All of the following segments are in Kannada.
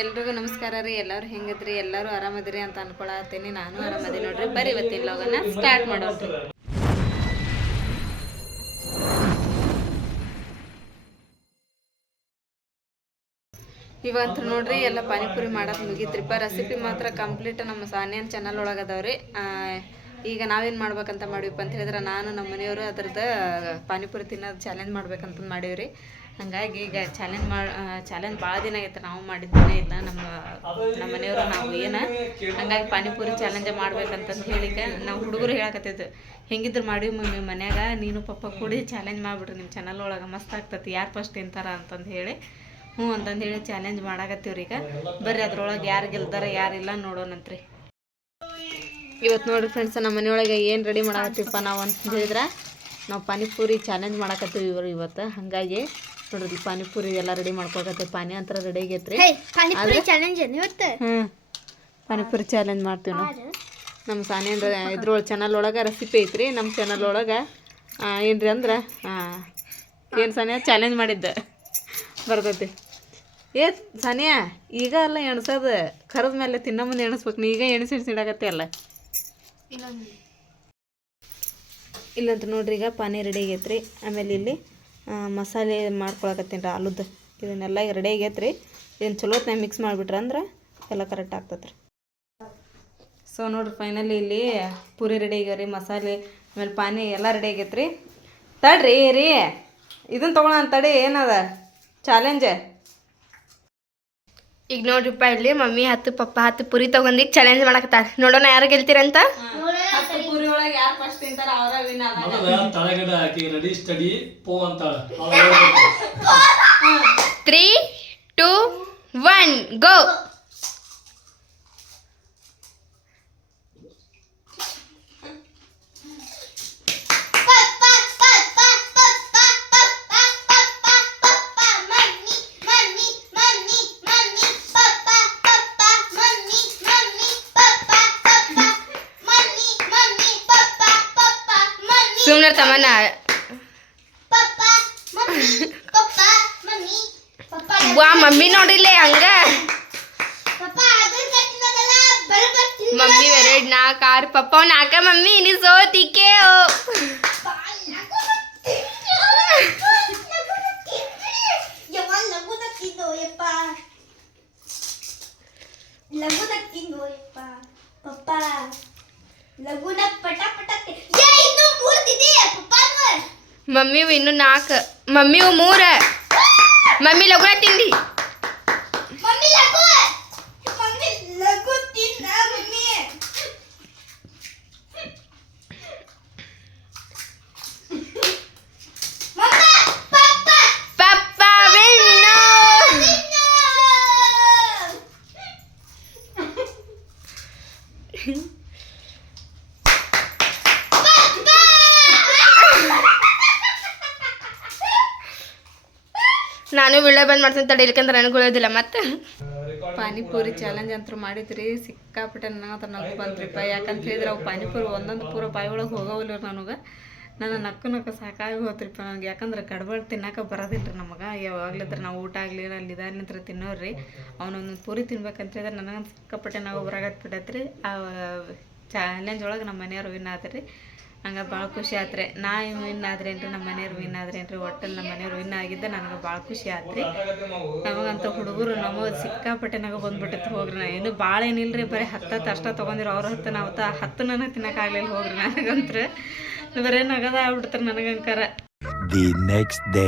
ಎಲ್ರಿಗೂ ನಮಸ್ಕಾರ ರೀ. ಎಲ್ಲರೂ ಹೆಂಗದ್ರಿ? ಎಲ್ಲರೂ ಆರಾಮದ್ರಿ ಅಂತ ಅನ್ಕೊಳತ್ತೀನಿ. ನಾನು ಆರಾಮದಿ ನೋಡ್ರಿ. ಬರ್ರಿ ಇವತ್ತಿನ ಲೋಗನ ಸ್ಟಾರ್ಟ್ ಮಾಡೋದು. ಇವತ್ತು ನೋಡ್ರಿ, ಎಲ್ಲ ಪಾನಿಪುರಿ ಮಾಡೋದು ಮುಗೀತ್ರಿಪ್ಪ ರೆಸಿಪಿ ಮಾತ್ರ ಕಂಪ್ಲೀಟ್ ನಮ್ಮ ಸಾನಿಯನ್ ಚಾನಲ್ ಒಳಗೆ ಅದಾವ್ರಿ ಈಗ ನಾವೇನು ಮಾಡ್ಬೇಕಂತ ಮಾಡಿವಪ್ಪ ಅಂತ ಹೇಳಿದ್ರೆ ನಾನು ನಮ್ಮ ಮನೆಯವರು ಅದ್ರದ್ದು ಪಾನಿಪುರಿ ತಿನ್ನೋದು ಚಾಲೆಂಜ್ ಮಾಡ್ಬೇಕಂತ ಮಾಡೀವ್ರಿ. ಹಂಗಾಗಿ ಈಗ ಚಾಲೆಂಜ್ ಮಾಡಿ ಚಾಲೆಂಜ್ ಭಾಳ ದಿನ ಆಗೈತೆ. ನಾವು ಮಾಡಿದ್ದೇನೆ ಇಲ್ಲ, ನಮ್ಮ ನಮ್ಮ ಮನೆಯವರು ನಾವು ಏನ? ಹಂಗಾಗಿ ಪಾನಿಪುರಿ ಚಾಲೆಂಜ್ ಮಾಡ್ಬೇಕಂತಂದು ಹೇಳಿಕ ನಾವು ಹುಡುಗರು ಹೇಳಕತ್ತಿದ್ದು, ಹೆಂಗಿದ್ರು ಮಾಡಿ ಮಮ್ಮಿ ಮನ್ಯಾಗ, ನೀನು ಪಪ್ಪ ಕೂಡಿ ಚಾಲೆಂಜ್ ಮಾಡಿಬಿಡ್ರಿ ನಿಮ್ಮ ಚಾನಲ್ ಒಳಗೆ ಮಸ್ತ್ ಆಗ್ತತಿ, ಯಾರು ಫಸ್ಟ್ ತಿಂತಾರ? ಅಂತಂದು ಹೇಳಿ, ಹ್ಞೂ ಅಂತಂದು ಹೇಳಿ ಚಾಲೆಂಜ್ ಮಾಡಾಕತ್ತೀವ್ರಿ ಈಗ. ಬರ್ರಿ, ಅದ್ರೊಳಗೆ ಯಾರು ಗೆಲ್ದಾರ ಯಾರಿಲ್ಲ ನೋಡೋಣಂತ್ರಿ. ಇವತ್ತು ನೋಡ್ರಿ ಫ್ರೆಂಡ್ಸ್ ನಮ್ಮ ಮನೆಯೊಳಗೆ ಏನು ರೆಡಿ ಮಾಡಾಕತ್ತೀವಪ್ಪ ನಾವು ಅಂತ ಹೇಳಿದ್ರೆ, ನಾವು ಪಾನಿಪುರಿ ಚಾಲೆಂಜ್ ಮಾಡಕತ್ತೀವಿ ಇವರು ಇವತ್ತು. ಹಾಗಾಗಿ ನೋಡ್ರಿ ಪಾನಿಪುರಿ ಎಲ್ಲ ರೆಡಿ ಮಾಡ್ಕೊಳಕತ್ತೆ ಪಾನಿ ಅಂತ ರೆಡಿ ಆಗೈತ್ರಿ. ಪಾನಿಪುರಿ ಚಾಲೆಂಜ್ ಇವತ್ತು? ಹ್ಞೂ ಪಾನಿಪುರಿ ಚಾಲೆಂಜ್ ಮಾಡ್ತೀವಿ ನಾವು. ನಮ್ಮ ಸಾನಿಯಂದ್ರ ಇದ್ರೊಳಗೆ ಚಾನಲ್ ಒಳಗೆ ರೆಸಿಪಿ ಐತ್ರಿ. ನಮ್ಮ ಚಾನಲ್ ಒಳಗೆ ಏನ್ರಿ ಅಂದ್ರೆ ಏನು ಸಾನಿಯಾ? ಚಾಲೆಂಜ್ ಮಾಡಿದ್ದೆ. ಬರ್ತೈತಿ. ಏ ಸಾನಿಯಾ ಈಗ ಅಲ್ಲ ಎಣ್ಸೋದು. ಕರದ ಮೇಲೆ ತಿನ್ನೋ ಮುಂದೆ ಎಣಿಸ್ಬೇಕು. ನೀ ಈಗ ಎಣಿಸಿ ಎಣಿಸಿಡಾಗತ್ತೆ ಅಲ್ಲ. ಇಲ್ಲಂತ ನೋಡ್ರಿ ಈಗ ಪಾನಿ ರೆಡಿ ಆಗೈತ್ರಿ. ಆಮೇಲೆ ಇಲ್ಲಿ ಮಸಾಲೆ ಮಾಡ್ಕೊಳಕತ್ತೀನಿ ರೀ ಆಲೂದ. ಇದನ್ನೆಲ್ಲ ರೆಡಿ ರೆಡಿ ರೀ ಇದನ್ನು ಚಲೋತ್ನಾಗ ಮಿಕ್ಸ್ ಮಾಡಿಬಿಟ್ರೆ ಅಂದ್ರೆ ಎಲ್ಲ ಕರೆಕ್ಟ್ ಆಗ್ತದೆ ರೀ ಸೊ ನೋಡ್ರಿ ಫೈನಲಿ ಇಲ್ಲಿ ಪೂರಿ ರೆಡಿ ಆಗ್ಯಾವ ಮಸಾಲೆ ಆಮೇಲೆ ಪಾನಿ ಎಲ್ಲ ರೆಡಿ ಆಗೈತ್ರಿ. ತಡ್ರಿ ರೀ ಇದನ್ನ ತೊಗೊಳ ತಡಿ ಏನದ? ಚಾಲೆಂಜ್ ಈಗ ನೋಡ್ರಿಪ್ಪ ಇಲ್ಲಿ ಮಮ್ಮಿ ಹತ್ತು ಪಪ್ಪ ಹತ್ತು ಪುರಿ ತಗೊಂಡಿ ಚಾಲೆಂಜ್ ಮಾಡಕತ್ತಾರ. ನೋಡೋಣ ಯಾರು ಗೆಲ್ತೀರಂತ? ಒಳಗೆ ಯಾರು ಫಸ್ಟ್ ತಿಂತಾರ ಅವರ ವಿನ್ ಮೊದಲ ತಳಗಡೆ ಹಾಕಿ ರೆಡಿ ಸ್ಟಡಿ ಪೋ ಅಂತಾಳ. ತ್ರೀ ಟೂ ಒನ್ ಗೋ ಸುಮ್ಮನೆ ತಮ್ಮನ ವಾ ಮಮ್ಮಿ ನೋಡಿಲ್ಲ ಹಂಗ ಮಮ್ಮಿ ಎರಡು ನಾಲ್ಕು ಆರು ಪಪ್ಪ ನಾಲ್ಕ ಮಮ್ಮಿ ನೀ ಸೋತಿಕೆ ಲಗುನ ಪಟ ಪಟ ತಿ- ಏ, ಇನ್ನು ಮೂರ್ದಿದೆ, ಪಪ್ಪ ಅಲ್ವಾ? ಮಮ್ಮಿ ಇನ್ನು ನಾಲ್ಕು. ಮಮ್ಮಿ ಮೂರ. ಮಮ್ಮಿ ಲಗುನ ತಿಂದಿ ಮಮ್ಮಿ ಲಘು ಮಮ್ಮಿ ಲಘು ತಿನ್ನ ಮಮ್ಮಿ ಮಮ್ಮ ಪಪ್ಪ ಪಪ್ಪ ವಿನ್ನು ತಿನ್ನ ನಾನು ವಿಡಿಯೋ ಬಂದ್ ಮಾಡ್ತೀನಿ ತಡಿ ಇಲ್ಕಂದ್ರೆ ನನಗೆ ಉಳಿಯೋದಿಲ್ಲ, ಮತ್ತೆ? ಪಾನಿಪುರಿ ಚಾಲೆಂಜ್ ಅಂತೂ ಮಾಡಿದ್ರಿ, ಸಿಕ್ಕಾಪಟ್ಟೆ ನನಗೆ ನಗು ಬಂತ್ರಿಪ್ಪ ಯಾಕಂತ ಹೇಳಿದ್ರೆ ಅವು ಪಾನಿಪುರಿ ಒಂದೊಂದು ಪೂರ ಬಾಯಿ ಒಳಗೆ ಹೋಗವಲ್ಲ ನನಗೆ. ನನ್ನ ನಕ್ಕು ನಕ್ಕ ಸಾಕಾಗಿ ಹೋತ್ರಿಪ್ಪ ನನಗೆ. ಯಾಕಂದ್ರೆ ಕಡ್ಬಾಳ್ ತಿನ್ನಕ್ಕೆ ಬರೋದಿಲ್ಲ ರೀ ನಮಗೆ ಯಾವಾಗ್ಲಿದ್ರೆ ನಾವು ಊಟ ಆಗಲಿ ಅಲ್ಲಿ ಇದಾಗ್ಲಿಂತ್ರ ತಿನ್ನೋರಿ ಅವನೊಂದು ಪೂರಿ ತಿನ್ಬೇಕಂತ ಹೇಳಿದ್ರೆ ನನಗೆ ಸಿಕ್ಕಾಪಟ್ಟೆ ನಾವು ಬರಾಗತ್ ಬಿಟ್ಟೈತ್ರಿ ಆ ಚಾಲೆಂಜ್ ಒಳಗೆ ನಮ್ಮ ಮನೆಯವ್ರು ವಿನ್ ಆದ್ರಿ. ಹಂಗೆ ಭಾಳ ಖುಷಿ ಆತ್ರಿ. ನಾ ವಿನ್ ಆದ್ರೇನ್ರಿ ನಮ್ಮ ಮನೆಯವ್ರು ವಿನ್ ಆದ್ರೇನ್ರಿ ಒಟ್ಟಲ್ಲಿ ನಮ್ಮ ಮನೆಯವ್ರು ವಿನ್ ಆಗಿದ್ದ ನನಗೆ ಭಾಳ ಖುಷಿ ಆತ್ರಿ. ನಮಗಂತ ಹುಡುಗರು ನಮ್ಮ ಸಿಕ್ಕಾಪಟ್ಟೆ ನಗ ಬಂದ್ಬಿಟ್ಟಿತ್ತು ಹೋಗ್ರಿ ನಾ. ಏನು ಭಾಳ ಏನಿಲ್ರಿ ಬರೀ ಹತ್ತತ್ತು ಅಷ್ಟ ತೊಗೊಂಡಿರೋ ಅವ್ರ ಹತ್ತು ನಾವು ತ ಹತ್ತು ನನಗೆ ತಿನ್ನಕ್ಕಾಗ್ಲಿಲ್ಲ ಹೋಗ್ರಿ ನನಗಂತ್ರ. ಬರೇ ನಗದ ಆಗ್ಬಿಡ್ತಾರೆ ನನಗಂಕರ. ದಿ ನೆಕ್ಸ್ಟ್ ಡೇ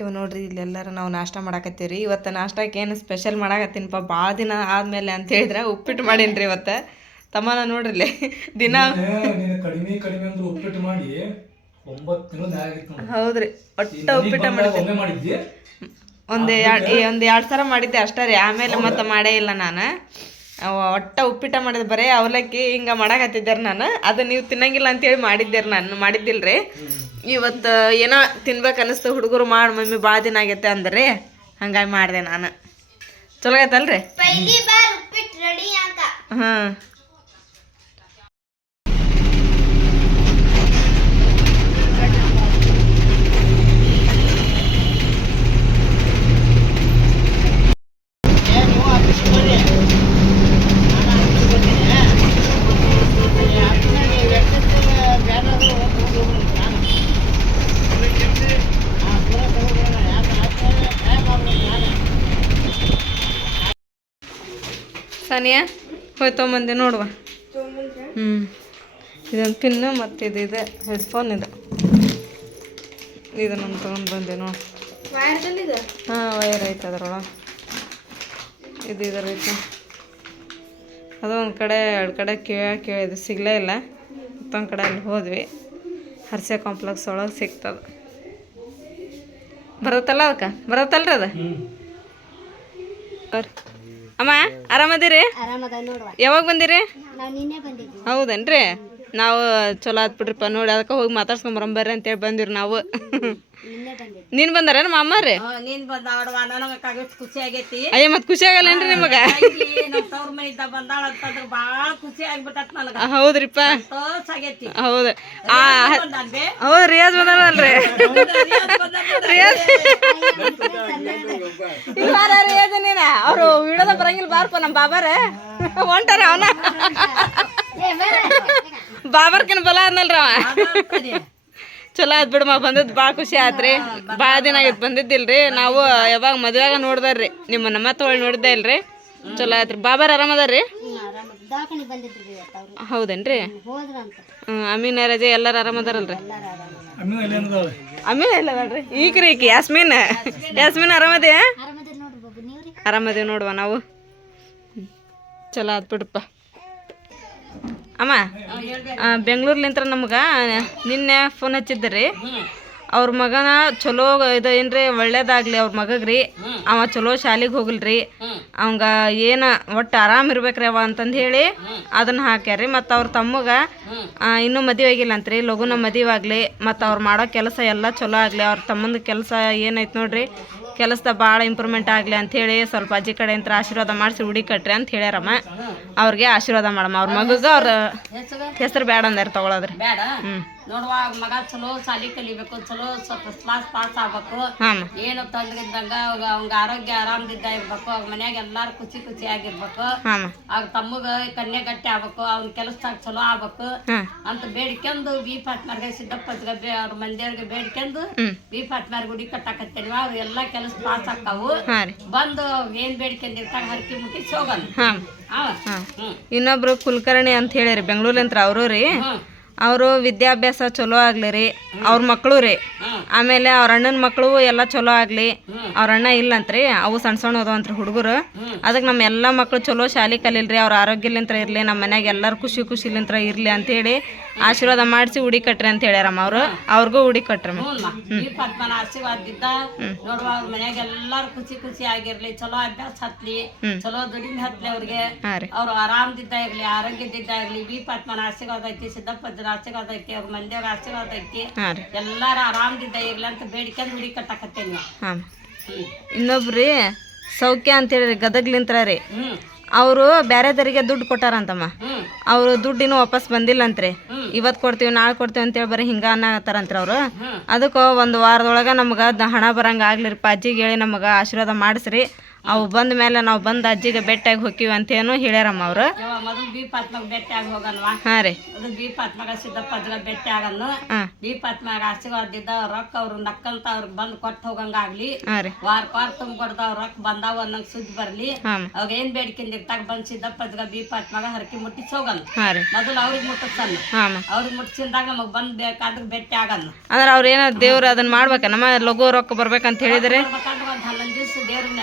ಇವ ನೋಡ್ರಿ ಇಲ್ಲೆಲ್ಲರೂ ನಾವು ನಾಷ್ಟ ಮಾಡಾಕತ್ತೀವಿ ರೀ ಇವತ್ತು ನಾಷ್ಟಕ್ಕೆ ಏನು ಸ್ಪೆಷಲ್ ಮಾಡಾಕತ್ತೀನಪ್ಪ ಭಾಳ ದಿನ ಆದಮೇಲೆ ಅಂತ ಹೇಳಿದ್ರೆ ಉಪ್ಪಿಟ್ಟು ಮಾಡೀನಿ ಇವತ್ತು. ತಮ್ಮನ ನೋಡ್ರಿ ದಿನ ಕಡಿಮೆ ಕಡಿಮೆ ಅಂದ್ರೆ ಉಪ್ಪಿಟ್ಟು ಮಾಡಿ ಒಂಬತ್ತು ತಿಂಗಳು ಹೌದ್ರಿ ಒಟ್ಟ ಉಪ್ಪಿಟ್ಟ ಮಾಡಿದ್ದೆ? ಒಂದ್ ಒಂದ್ ಎರಡ್ ಒಂದು ಎರಡು ಒಂದು ಸಲ ಮಾಡಿದ್ದೆ ಅಷ್ಟೇ ರೀ ಆಮೇಲೆ ಮತ್ತೆ ಮಾಡೇ ಇಲ್ಲ ನಾನು. ಅವ ಒಟ್ಟ ಉಪ್ಪಿಟ್ಟ ಮಾಡಿದ್ ಬರೇ ಅವಲಕ್ಕಿ ಹಿಂಗ ಮಾಡಾಕತ್ತಿದ್ದಾರೆ ನಾನು. ಅದು ನೀವು ತಿನ್ನಂಗಿಲ್ಲ ಅಂತೇಳಿ ಮಾಡಿದ್ದೆ ರೀ ನಾನು ಮಾಡಿದ್ದಿಲ್ರಿ. ಇವತ್ತು ಏನೋ ತಿನ್ಬೇಕು ಅನಿಸ್ತು ಹುಡುಗರು ಮಾಡಿ ಮಮ್ಮಿ ಭಾಳ ದಿನ ಆಗೈತೆ ಅಂದ್ರೆ ಹಂಗಾಗಿ ಮಾಡಿದೆ ನಾನು. ಚಲೋ ಆಯ್ತಲ್ರಿ? ಹಾಂ. ಸಾನಿಯಾ? ಹೋಯ್ ತೊಗೊಂಬಂದೆ ನೋಡುವ. ಹ್ಞೂ ಇದೊಂದು ಪಿನ್ನು ಮತ್ತು ಇದು ಇದೆ ಹೆಡ್ಫೋನ್ ಇದು. ಇದು ನಾನು ತೊಗೊಂಡು ಬಂದೆ ನೋಡಿ ಹಾಂ ವೈರ್ ಐತೆ ಅದ್ರೊಳಗೆ. ಇದು ಇದರ ಐತೆ. ಅದು ಒಂದು ಕಡೆ ಎರಡು ಕಡೆ ಕೇಳ ಕೇಳಿದ್ವಿ ಸಿಗಲೇ ಇಲ್ಲ. ಮತ್ತೊಂದು ಕಡೆ ಅಲ್ಲಿ ಹೋದ್ವಿ. ಹರ್ಸೆ ಕಾಂಪ್ಲೆಕ್ಸ್ ಒಳಗೆ ಸಿಗ್ತದ. ಬರುತ್ತಲ್ಲ ಅದಕ್ಕೆ? ಬರುತ್ತಲ್ರಿ ಅದು? ಬರ್ರಿ. ಅಮ್ಮ ಆರಾಮದಿರಿ? ಯಾವಾಗ ಬಂದಿರಿ? ಹೌದೇನ್ರಿ? ನಾವು ಚಲೋ ಆತ್ ಬಿಡ್ರಿಪ್ಪ ನೋಡಿ ಅದಕ್ಕೆ ಹೋಗಿ ಮಾತಾಡ್ಸ್ಕೊಂಬರಂಬರ್ರಿ ಅಂತೇಳಿ ಬಂದಿರಿ ನಾವು. ನೀನು ಬಂದಾರೇನು ಮಾಮ ರೀ ನೀನ್ ಬಂದ ನನಗೆ ಖುಷಿ ಆಗೈತಿ. ಅಯ್ಯ ಮತ್ ಖುಷಿ ಆಗಲ್ಲೇನ್ರಿ ನಿಮಗ? ನಮ್ ತವ್ರ ಮನೆಯಿಂದ ಬಂದಾಳ ಅಂತಂದ್ರ ಬಾಳ ಖುಷಿ ಆಗ್ಬಿಟ್ಟತ್ ನನಗ. ಹೌದ್ರಿಪ್ಪ. ಆಗೈತಿ. ಹೌದ. ಆ? ಹೌದು ರಿಯಾಜ್ ಬಂದಾರಲ್ರಿ ರಿಯಾಜ್ ಬಾರ ರಿಯಾಜ್. ನೀನ? ಅವರು ವಿಡಿಯೋದ ಬರಂಗಿಲ್ಲ ಬಾರಪ್ಪ ನಮ್ಮ ಬಾಬಾರ. ಹೊಂಟಾರ ಅವನ? ಬಾಬರ್ಕಿನ ಬಲ ಅನ್ನಲ್ರಿ ಅವ. ಚಲೋ ಆಯ್ತು ಬಿಡಮ್ಮ ಬಂದದ್ದು ಭಾಳ ಖುಷಿ ಆತ್ರಿ. ಭಾಳ ದಿನ ಆಗೈತೆ ಬಂದಿದ್ದಿಲ್ರಿ. ನಾವು ಯಾವಾಗ ಮದುವೆಗ ನೋಡ್ದಾರ್ರಿ ನಿಮ್ಮ ನಮ್ಮ ತೊಗೊಳ್ ನೋಡಿದ್ದೆ ಇಲ್ರಿ. ಚಲೋ ಆತ್ರಿ. ಬಾಬಾರ್ ಆರಾಮದಾರ್ರಿ ಹೌದೇನ್ರಿ? ಅಮೀನ್ ರಜೆ ಎಲ್ಲಾರು ಆರಾಮದಾರಲ್ರಿ ಅಮೀನ್ ಎಲ್ಲ ಅದಾಳ್ರಿ. ಈಗ್ರಿ ಈಕಿ ಯಾಸ್ಮಿನ್. ಯಾಸ್ಮಿನ್ ಆರಾಮದೇ ಆರಾಮದೇವ್ ನೋಡುವ ನಾವು. ಚಲೋ ಆತ್ ಬಿಡಪ್ಪ. ಅಮ್ಮ ಬೆಂಗ್ಳೂರ್ಲಿಂತ ನಮ್ಗೆ ನಿನ್ನೆ ಫೋನ್ ಹಚ್ಚಿದ್ರಿ. ಅವ್ರ ಮಗನ ಚಲೋ ಇದು ಏನ್ರಿ, ಒಳ್ಳೇದಾಗ್ಲಿ ಅವ್ರ ಮಗಗ್ರಿ. ಅವ ಚಲೋ ಶಾಲಿಗೆ ಹೋಗಲ್ರಿ. ಅವಂಗ ಏನ ಒಟ್ಟು ಆರಾಮ್ ಇರ್ಬೇಕ್ರಿ ಅವ ಅಂತಂದು ಹೇಳಿ ಅದನ್ನ ಹಾಕ್ಯಾರಿ ಮತ್ತು ಅವ್ರ ತಮ್ಮಗ ಇನ್ನೂ ಮದುವೆ ಆಗಿಲ್ಲ ಅಂತ್ರಿ ಲಘುನ ಮದುವೆ ಆಗಲಿ ಮತ್ತು ಅವ್ರು ಮಾಡೋ ಕೆಲಸ ಎಲ್ಲ ಚಲೋ ಆಗಲಿ. ಅವ್ರ ತಮ್ಮಂದು ಕೆಲಸ ಏನೈತೆ ನೋಡ್ರಿ. ಕೆಲಸದ ಭಾಳ ಇಂಪ್ರೂವ್ಮೆಂಟ್ ಆಗಲಿ ಅಂಥೇಳಿ ಸ್ವಲ್ಪ ಅಜ್ಜಿ ಕಡೆ ಅಂತ ಆಶೀರ್ವಾದ ಮಾಡಿಸಿ ಹುಡಿ ಕಟ್ರಿ ಅಂತ ಹೇಳ್ಯಾರಮ್ಮ. ಅವ್ರಿಗೆ ಆಶೀರ್ವಾದ ಮಾಡಮ್ಮ. ಅವ್ರ ಮಗಗ ಅವ್ರ ಹೆಸರು? ಬೇಡ ಅಂದಾರ ತೊಗೊಳೋದ್ರಿ. ಬೇಡ ನೋಡುವ ಮಗ ಚಲೋ ಸಾಲಿ ಕಲಿಬೇಕು ಚಲೋ ಕ್ಲಾಸ್ ಪಾಸ್ ಆಗ್ಬೇಕು. ಏನು ತೊಂದ್ರೆ ಇದ್ದಂಗ ಅವಾಗ ಆರೋಗ್ಯ ಆರಾಮದಿದ್ದ ಇರ್ಬೇಕು ಅವ್ರ ಮನ್ಯಾಗ ಎಲ್ಲಾರು ಖುಷಿ ಖುಷಿ ಆಗಿರ್ಬೇಕು. ಅವ್ರ ತಮ್ಮಗ ಕನ್ಯೆ ಗಟ್ಟಿ ಆಗ್ಬೇಕು ಅವ್ನ ಕೆಲಸದಾಗ ಚಲೋ ಆಗ್ಬೇಕು. ಅಂತ ಬೇಡ್ಕೊಂಡು ಬಿ ಪಾಟ್ಮಾರ್ಗೆ ಸಿದ್ದಪ್ಪಜ್ಗ ಬೇ ಅವ್ರ ಮಂದಿಯವ್ರಿಗೆ ಬೇಡ್ಕೊಂಡು. ಬಿ ಪಾಟ್ಮಾರ್ ಗುಡಿ ಕಟ್ಟಾಕತ್ತೇನಿ ಅವ್ರ ಎಲ್ಲಾ ಕೆಲಸ ಪಾಸ್ ಆಗ್ತಾವು. ಬಂದು ಏನ್ ಬೇಡ್ಕೊಂಡಿರ್ತಾಗ ಹರಕಿ ಮುಟ್ಟಿಸಿ ಹೋಗಲ್ಲ ಇನ್ನೊಬ್ರು ಕುಲಕರ್ಣಿ ಅಂತ ಹೇಳಿರಿ ಬೆಂಗಳೂರಿನಂತ್ರ ಅವರು ರೀ. ಅವರು ವಿದ್ಯಾಭ್ಯಾಸ ಚಲೋ ಆಗ್ಲಿ ರೀ, ಅವ್ರ ಮಕ್ಕಳು ರೀ. ಆಮೇಲೆ ಅವ್ರ ಅಣ್ಣನ ಮಕ್ಕಳು ಎಲ್ಲ ಚಲೋ ಆಗ್ಲಿ, ಅವ್ರ ಅಣ್ಣ ಇಲ್ಲಂತ್ರಿ, ಅವು ಸಣ್ಣ ಸಣ್ಣ ಅದಾವಂತ್ರಿ ಹುಡುಗರು. ಅದಕ್ಕೆ ನಮ್ಮ ಎಲ್ಲ ಮಕ್ಕಳು ಚಲೋ ಶಾಲೆ ಕಲೀಲ್ರಿ, ಅವ್ರ ಆರೋಗ್ಯಲಿಂತ್ರ ಇರಲಿ ನಮ್ಮ ಮನ್ಯಾಗ ಎಲ್ಲರೂ ಖುಷಿ ಖುಷಿಲಿಂತ್ರ ಇರಲಿ ಅಂತೇಳಿ ಆಶೀರ್ವಾದ ಮಾಡಿಸಿ ಉಡಿ ಕಟ್ರಿ ಅಂತ ಹೇಳ್ಯಾರಮ್ಮ ಅವರು. ಅವ್ರಿಗೂ ಉಡಿ ಕಟ್ರಮ್ಮ ಆಶೀರ್ವಾದ ಈ ಪದ್ಮನ ಆಶೀರ್ವಾದದಿಂದ ನೋಡುವ ಅವ್ರ ಮನ್ಯಾಗ ಎಲ್ಲಾರು ಖುಷಿ ಖುಷಿ ಆಗಿರ್ಲಿ ಚಲೋ ಅಭ್ಯಾಸ ಹತ್ಲಿ ಚಲೋ ದುಡಿಮೆ ಹತ್ಲಿ ಅವ್ರಿಗೆ. ಅವ್ರು ಆರಾಮದಿದ್ದ ಇರ್ಲಿ ಆರೋಗ್ಯದಿದ್ದ ಇರ್ಲಿ ಬಿ ಪದ್ಮನ ಆಶೀರ್ವಾದ ಐತಿ ಸಿದ್ದಪ್ಪಜ್ಜನ ಆಶೀರ್ವಾದ ಐತಿ ಅವ್ರ ಮಂದಿಯವ್ರ ಆಶೀರ್ವಾದ ಐತಿ. ಎಲ್ಲಾರು ಆರಾಮದಿದ್ದ ಇರ್ಲಿ ಅಂತ ಬೇಡಿಕೊಂಡು ಉಡಿ ಕಟ್ಟಕತ್ತೇನಿ. ಇನ್ನೊಬ್ರಿ ಸೌಖ್ಯ ಅಂತೇಳಿ ಗದಗ್ಲಿಂತ್ರ ರೀ. ಹ್ಮ್. ಅವರು ಬೇರೆದರಿಗೆ ದುಡ್ಡು ಕೊಟ್ಟಾರಂತಮ್ಮ. ಅವರು ದುಡ್ಡಿನ ವಾಪಸ್ ಬಂದಿಲ್ಲಂತ್ರಿ. ಇವತ್ತು ಕೊಡ್ತೀವಿ ನಾಳೆ ಕೊಡ್ತೀವಿ ಅಂತೇಳಿ ಬರೀ ಹಿಂಗ ಅನ್ನತ್ತಾರಂತ್ರಿ ಅವರು. ಅದಕ್ಕೆ ಒಂದು ವಾರದೊಳಗೆ ನಮ್ಗೆ ಹಣ ಬರಂಗ ರೀ ಪಾಜಿಗೆ ಹೇಳಿ ನಮಗೆ ಆಶೀರ್ವಾದ ಮಾಡಿಸ್ರಿ. ಅವು ಬಂದ ಮೇಲೆ ನಾವು ಬಂದು ಅಜ್ಜಿಗೆ ಬೆಟ್ಟಾಗಿ ಹೋಗಿವಿ ಅಂತೇನು ಹೇಳ್ಯಾರಮ್ಮ ಅವರು. ಬಿ ಪಾತ್ಮಾಗ ಬೆಟ್ಟಾಗಿ ಆಗಿ ಹೋಗನ್ವಾ ಹಾಂ ರೀ. ಅದು ಬಿ ಪಾತ್ಮಗ ಸಿದ್ದಪ್ಪಜ್ಜಗ ಆಗನ್ನು ಹಾಂ. ಬಿ ಪಾತ್ಮಗ ಆಶೀರ್ವಾದದಿದ್ದ ಅವ್ರ ರೊಕ್ಕ ಅವ್ರು ನಕ್ಕಂತ ಅವ್ರಿಗೆ ಬಂದು ಕೊಟ್ಟು ಹೋಗಂಗಾಗ್ಲಿ. ವಾರ ವಾರ ತುಂಬಿಕೊಡ್ದ ಅವ್ರ ರೊಕ್ಕ ಬಂದಾವ ಅನ್ನಂಗ್ ಸುದ್ದಿ ಬರ್ಲಿ. ಹಾಂ. ಅವಾಗ ಏನ್ ಬೇಡಿಕೆಂದ ಇರ್ತಾಗ ಬಂದ್ ಸಿದ್ದಪ್ಪಜ್ಗ ಬಿ ಪಾತ್ಮಾಗ ಹರಕೆ ಮುಟ್ಟಿಸಿ ಹೋಗಲ್ಲ. ಮೊದಲು ಅವ್ರಿಗೆ ಮುಟ್ಟಿಸನ್ ಹಾಂ ಅವ್ರಿಗೆ ಮುಟ್ಟಿಸಿದಾಗ ನಮಗ್ ಬಂದ್ ಬೇಕಾದ್ರೆ ಬೆಟ್ಟಿ ಆಗನ್ ಅಂದ್ರೆ ಅವ್ರು ಏನೋ ದೇವ್ರು ಅದನ್ನ ಮಾಡ್ಬೇಕ? ನಮ್ಮ ಲಘು ರೊಕ್ಕ ಬರ್ಬೇಕಂತ ಹೇಳಿದ್ರೆ? ಒಂದ್ ಹನ್ನೊಂದ್ ದಿವ್ಸ ದೇವ್ರಿಗೆ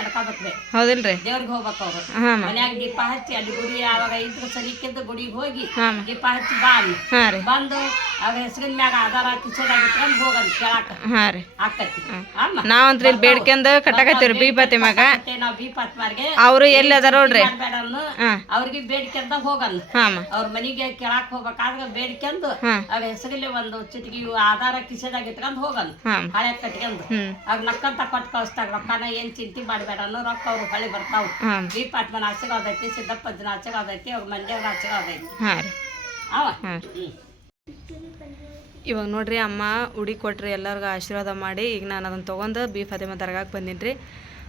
ಹೌದಿಲ್ರಿ? ದೇವ್ರಿಗೆ ಹೋಗ್ಬೇಕು ಅವ್ರು. ಹಾಂ ಮನ್ಯಾಗ ದೀಪ ಹಚ್ಚಿ ಅಲ್ಲಿ ಗುಡಿ ಅವಾಗ ಇದ್ರ ಸಲಿಕ್ಕಿದ್ದ ಗುಡಿಗೆ ಹೋಗಿ ಹಾಂ ದೀಪ ಹಚ್ಚಿ ಬಾ ಅಲ್ಲಿ. ಹಾಂ ರೀ. ಬಂದು ಅವ್ರ ಹೆಸರಿನ ಮ್ಯಾಗ ಆಧಾರ ಇಟ್ಕೊಂಡು ಹೋಗಲ್ಲ ಕೇಳಾಕ. ಹಾಂ ರೀ. ಆಕತಿ ಅಮ್ಮ ನಾವಂತ್ರಿ ಇಲ್ಲಿ ಬೇಡ್ಕೊಂಡು ಕಟ್ಟಾಕತ್ತೀವಿ ರೀ ಬೀಪತಿ ಮಗ ಮತ್ತೆ ನಾವ್ ಬಿಪತ್ ಮಾರ್ಗೆ ಅವರು ಎಲ್ಲಿ ಅದಾರ ನೋಡ್ರಿ? ಹಾಂ. ಅವ್ರಿಗೆ ಬೇಡ್ಕೊಂಡ್ ಹೋಗಲ್ಲ. ಹಾಂ ಅವ್ರ ಮನಿಗೆ ಕೇಳಾಕ್ ಹೋಗ್ಬೇಕಾದ್ರೆ ಬೇಡ್ಕೊಂಡು ಅವ್ರ ಹೆಸರಿಲ್ಲಿ ಒಂದು ಚಿಟಿಕಿ ಆಧಾರ ಕಿಶೆದಾಗ ಇಟ್ಕೊಂಡ್ ಹೋಗಲ್ಲ. ಹಾಂ ಹಳೆ ಕಟ್ಕೊಂಡು ಹ್ಮ್. ಆಗ ನಕ್ಕಂತ ಕೊಟ್ಟು ಕಳಿಸ್ತಾಗ ರೊಕ್ಕನ ಏನ್ ಚಿಂತೆ ಮಾಡ್ಬೇಡ ಅನ್ನೋ ರೊಕ್ಕ ಅವ್ರು ಹೊಳಿ ಬರ್ತಾವ. ಹಾಂ. ಬಿ ಪಾತ್ಮನ ಸಿದ್ದಪ್ಪ ಆಶೀರ್ವಾದ ಐತಿ ಅವ್ರ ಮಂಡ್ಯ ನಾಚಕ ಐತಿ ಹಾಂ ರೀ. ಅವ? ಹಾಂ ಇವಾಗ ನೋಡ್ರಿ ಅಮ್ಮ ಉಡಿ ಕೊಟ್ರಿ ಎಲ್ಲರಿಗೂ ಆಶೀರ್ವಾದ ಮಾಡಿ ಈಗ ನಾನು ಅದನ್ನು ತೊಗೊಂಡು ಬಿ ಫಾತಿಮಾ ದರ್ಗಾಕ್ಕೆ ಬಂದಿನಿ ರೀ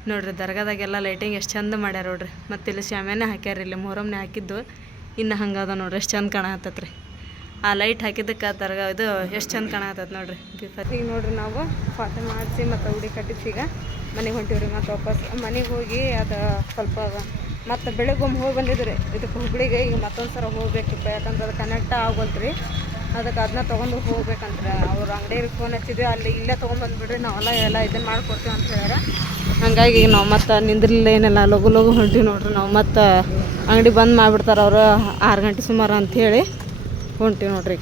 ನೋಡ್ರಿ ದರ್ಗಾದಾಗೆಲ್ಲ ಲೈಟಿಂಗ್ ಎಷ್ಟು ಚಂದ ಮಾಡ್ಯಾರ ನೋಡ್ರಿ. ಮತ್ತು ಇಲ್ಲಿ ಶಾಮ್ಯಾನೆ ಹಾಕ್ಯಾರ ಇಲ್ಲಿ ಮೊಹರಮ್ನೆ ಹಾಕಿದ್ದು ಇನ್ನು ಹಂಗದ ನೋಡ್ರಿ ಎಷ್ಟು ಚಂದ ಕಾಣತ್ತತ್ ರೀ ಆ ಲೈಟ್ ಹಾಕಿದ್ದಕ್ಕೆ ದರ್ಗಾ ಇದು ಎಷ್ಟು ಚಂದ ಕಾಣತ್ತತ್ ನೋಡ್ರಿ ಬಿ ಫಾತಿ ಈಗ ನೋಡ್ರಿ ನಾವು ಫಾತಿಮಾ ಮಾಡಿಸಿ ಮತ್ತು ಉಡಿ ಕಟ್ಟಿಸಿ ಈಗ. ಮನೆಗೆ ಹೊಂಟಿವ್ರಿ ಮತ್ತು ವಾಪಸ್. ಮನೆಗೆ ಹೋಗಿ ಅದು ಸ್ವಲ್ಪ ಮತ್ತು ಬೆಳಗ್ಗೆ ಹೋಗಿ ಬಂದಿದ್ರಿ. ಇದಕ್ಕೆ ಹುಬ್ಳಿಗೆ ಈಗ ಮತ್ತೊಂದು ಸಲ ಹೋಗ್ಬೇಕಿಪ್ಪ ಯಾಕಂದ್ರೆ ಅದು ಕನೆಕ್ಟ್ ಆಗೋಲ್ತ್ರಿ. ಅದಕ್ಕೆ ಅದನ್ನ ತೊಗೊಂಡು ಹೋಗ್ಬೇಕಂದ್ರೆ ಅವ್ರು ಅಂಗಡಿಯಲ್ಲಿ ಫೋನ್ ಹಚ್ಚಿದ್ವಿ. ಅಲ್ಲಿ ಇಲ್ಲೇ ತೊಗೊಂಬಂದ್ಬಿಡ್ರಿ ನಾವೆಲ್ಲ ಎಲ್ಲ ಇದನ್ನು ಮಾಡಿಕೊಡ್ತೀವಿ ಅಂತ ಹೇಳ್ಯಾರ. ಹಂಗಾಗಿ ನಾವು ಮತ್ತೆ ನಿಂದ್ರಿಲ್ಲ ಏನಿಲ್ಲ. ಲಘು ಲಘು ಹೊಂಟಿವಿ ನೋಡ್ರಿ ನಾವು. ಮತ್ತು ಅಂಗಡಿ ಬಂದ್ ಮಾಡಿಬಿಡ್ತಾರೆ ಅವರು ಆರು ಗಂಟೆ ಸುಮಾರು ಅಂಥೇಳಿ ಹೊಂಟಿವಿ ನೋಡ್ರಿ